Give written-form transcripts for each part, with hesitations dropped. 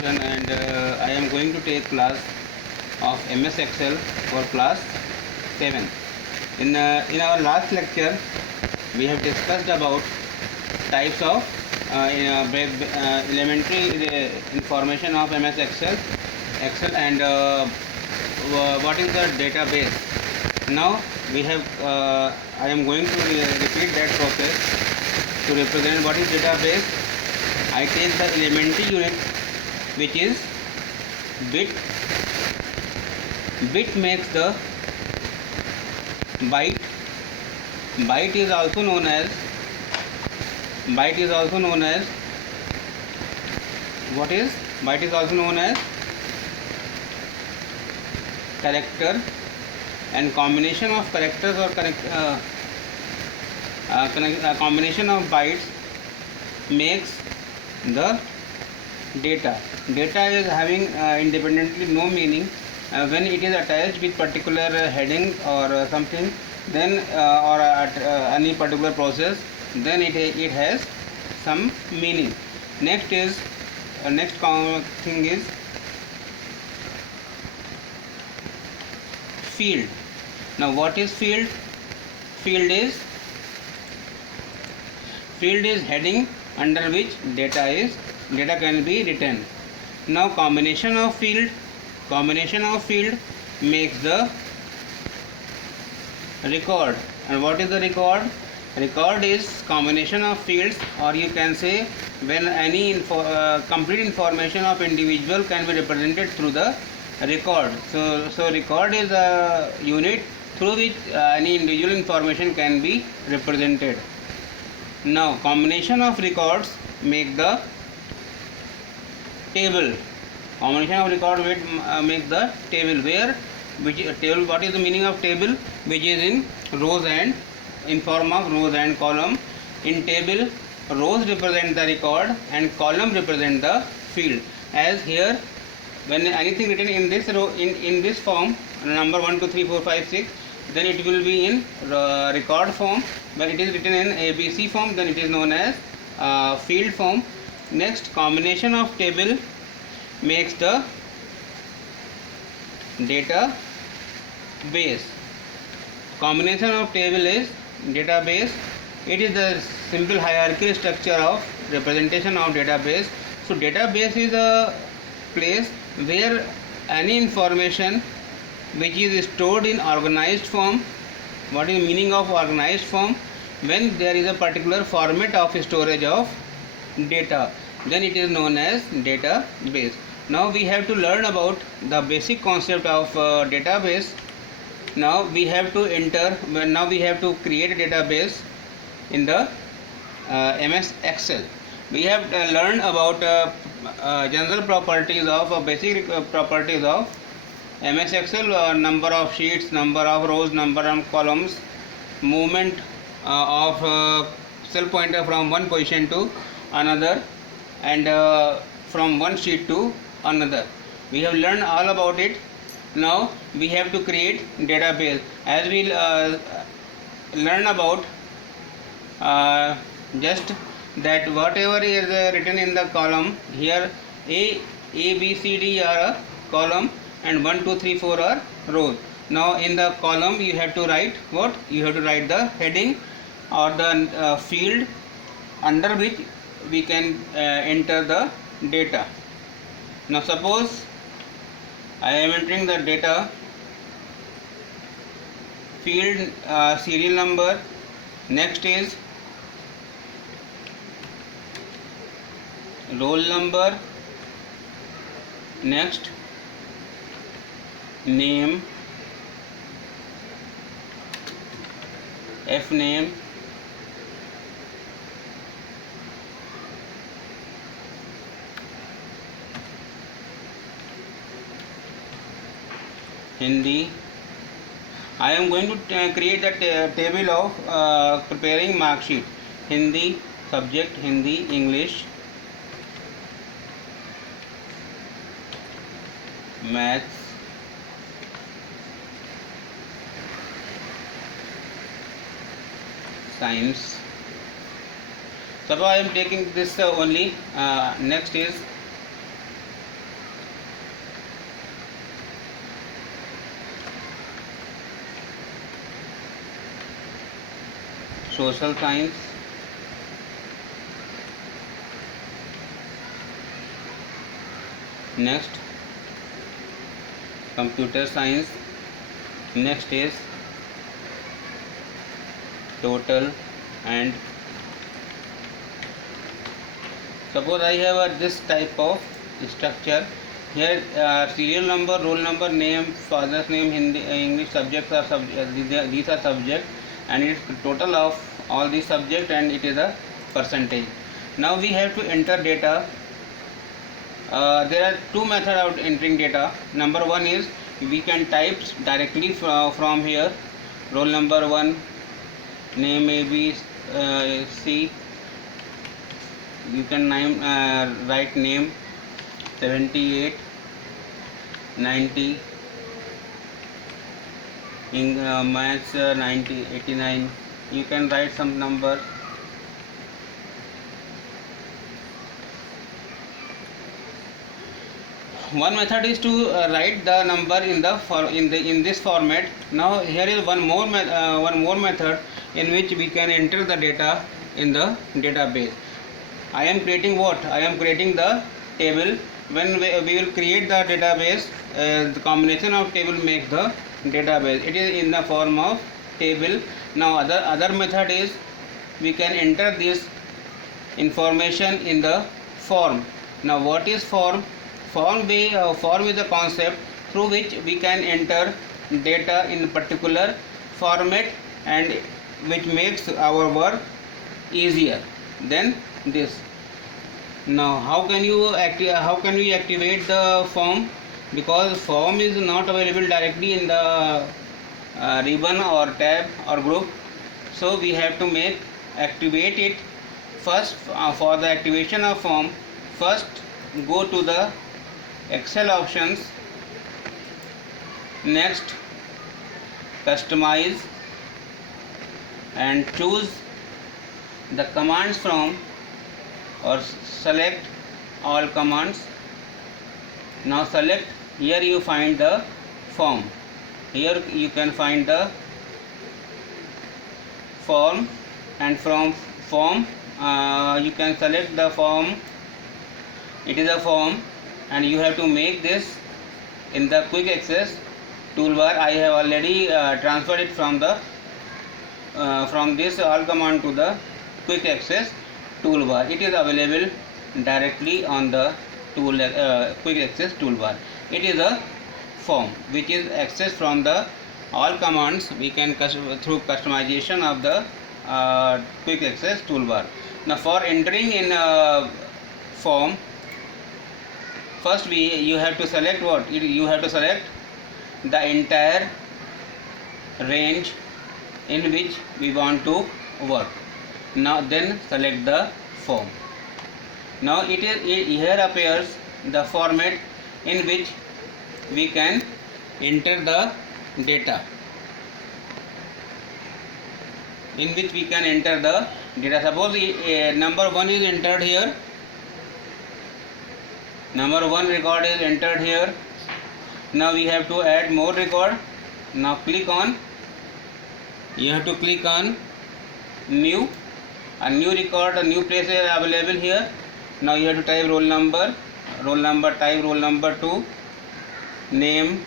Darshan, and I am going to take class of MS Excel for class 7. In our last lecture, we have discussed about types of elementary information of MS Excel, and what is the database. Now we have I am going to repeat that process to represent what is database. I take the elementary unit, which is bit. Bit makes the byte. Byte is also known as what is byte is also known as character, and combination of characters or combination of bytes makes the data. Data is having independently no meaning. When it is attached with particular heading or something, then or any particular process, then it has some meaning. Next is next thing is field. Now what is field? Field is heading under which data can be written. Now combination of field makes the record. And what is the record? Record is combination of fields, or you can say when any complete information of individual can be represented through the record. So record is a unit through which any individual information can be represented. Now combination of records make the table. Combination of record make the table. Table, what is the meaning of table? Which is in rows and in form of rows and column. In table, rows represent the record and column represent the field. As here, when anything written in this row in this form, number 1 2 3 4 5 6, then it will be in record form. When it is written in ABC form, then it is known as field form. Next, combination of table makes the data base. Combination of table is database. It is the simple hierarchical structure of representation of database. So database is a place where any information which is stored in organized form. What is the meaning of organized form? When there is a particular format of storage of data, then it is known as database. Now we have to learn about the basic concept of database. Now we have to create a database in the MS Excel. We have learned about general properties of basic properties of MS Excel, number of sheets, number of rows, number of columns, movement of cell pointer from one position to another, and from one sheet to another. We have learned all about it. Now we have to create database. As we learn about just that whatever is written in the column, here A, B, C, D are a column, and 1 2 3 4 are rows. Now in the column you have to write what? You have to write the heading or the field under which we can enter the data. Now suppose I am entering the data field serial number. Next is roll number. Next name, F name, Hindi. I am going to create the table of preparing mark sheet. Hindi, subject Hindi, English, maths, science. Suppose I am taking this only. Next is social science, next computer science, next is total, and suppose I have this type of structure. Here serial number, roll number, name, father's name, Hindi, English subjects are these are subject, and it's total of all these subject, and it is a percentage. Now we have to enter data. There are two methods of entering data. Number one is we can type directly from here, roll number 1, name A B C. You can write name 78, 90, in maths 90, 89. You can write some number. One method is to write the number in this format. Now here is one more method in which we can enter the data in the database. I am creating what? I am creating the table. When we will create the database, the combination of table makes the database. It is in the form of table. Now other method is we can enter this information in the form. Now what is form? Form is a concept through which we can enter data in particular format, and which makes our work easier than this. Now how can we activate the form? Because form is not available directly in the ribbon or tab or group, so we have to activate it first. For the activation of form, first go to the Excel options, next customize, and choose the commands from, or select all commands. Now select, here you find the form. Here you can find the form, and from form you can select the form. It is a form, and you have to make this in the quick access toolbar. I have already transferred it from this all command to the quick access toolbar. It is available directly on the quick access toolbar. It is a form which is accessed from the all commands. We can through customization of the quick access toolbar. Now for entering in form, first you have to select what? You have to select the entire range in which we want to work. Now then select the form. Now here appears the format in which we can enter the data. Suppose number 1 is entered here. Number 1 record is entered here. Now we have to add more record. Now you have to click on new. A new record, a new place is available here. Now you have to type roll number, type roll number 2, name,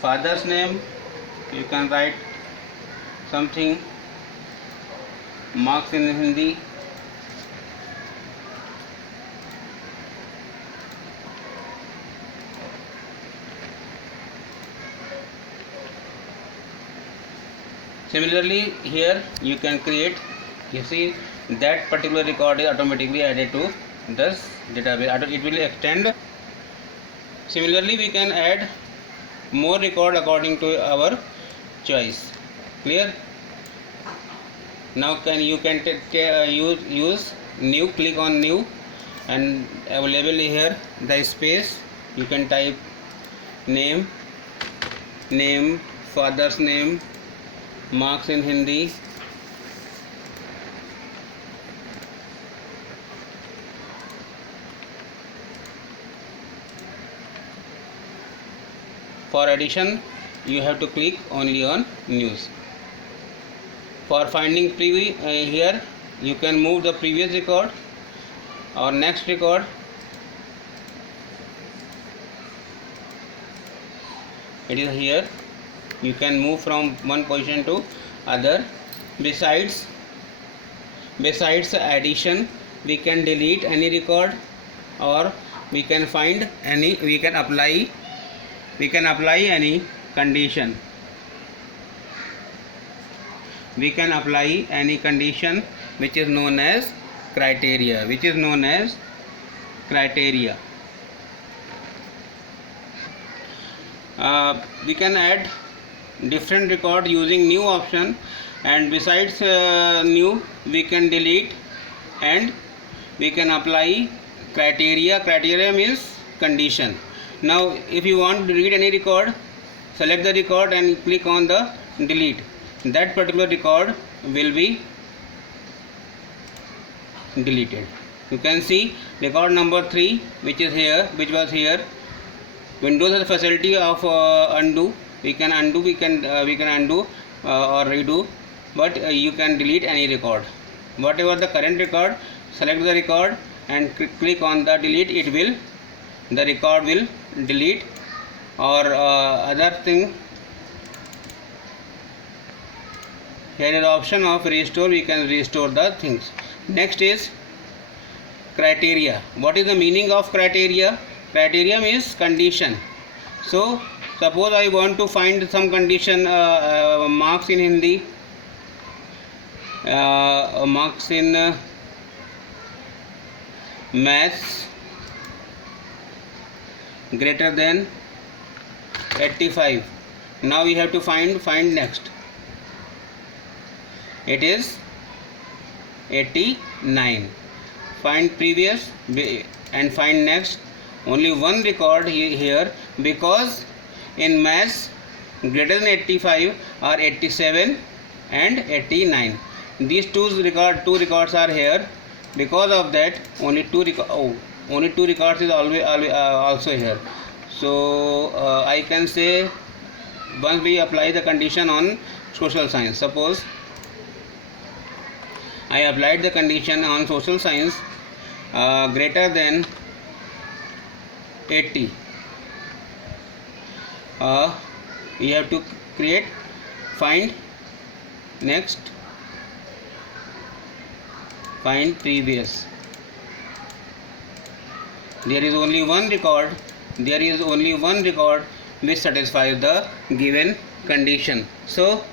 father's name, you can write something, marks in Hindi, similarly here you can create, you see that particular record is automatically added to this database. It will extend. Similarly we can add more record according to our choice. Clear? Now you can use new, click on new, and available here the space. You can type name, father's name, marks in Hindi, For addition, you have to click only on news. For finding here, you can move the previous record or next record. It is here. You can move from one position to other. Besides addition, we can delete any record, or we can find any, we can apply any condition. We can apply any condition which is known as criteria. We can add different record using new option, and besides new, we can delete and we can apply criteria. Criteria means condition. Now if you want to delete any record, select the record and click on the delete. That particular record will be deleted. You can see record number 3, which was here. Windows has the facility of undo. We can undo or redo, but you can delete any record. Whatever the current record, select the record and click on the delete. The record will delete. Or other thing, here is the option of restore. We can restore the things. Next is criteria. What is the meaning of criteria? Criteria means condition. So suppose I want to find some condition, marks in Hindi, marks in maths greater than 85. Now we have to find next. It is 89. Find previous and find next. Only one record here, because in maths greater than 85 are 87 and 89. These two records are here. Because of that, only two records is always also here. So I can say, once we apply the condition on social science, suppose I applied the condition on social science, greater than 80, you have to create find next, find previous. There is only one record which satisfies the given condition. So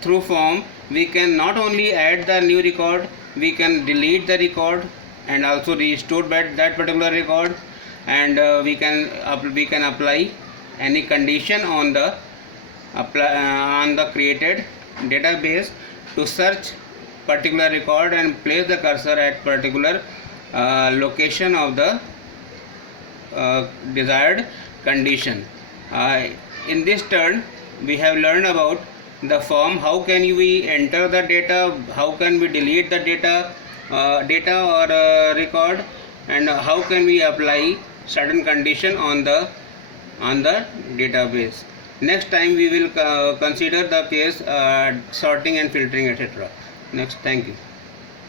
through form, we can not only add the new record, we can delete the record and also restore that particular record, and we can apply any condition on the created database to search particular record and place the cursor at particular location of the desired condition. In this turn, we have learned about the form, how can we enter the data, how can we delete the data or record, and how can we apply certain condition on the database. Next time we will consider the case sorting and filtering, etc. Next, thank you.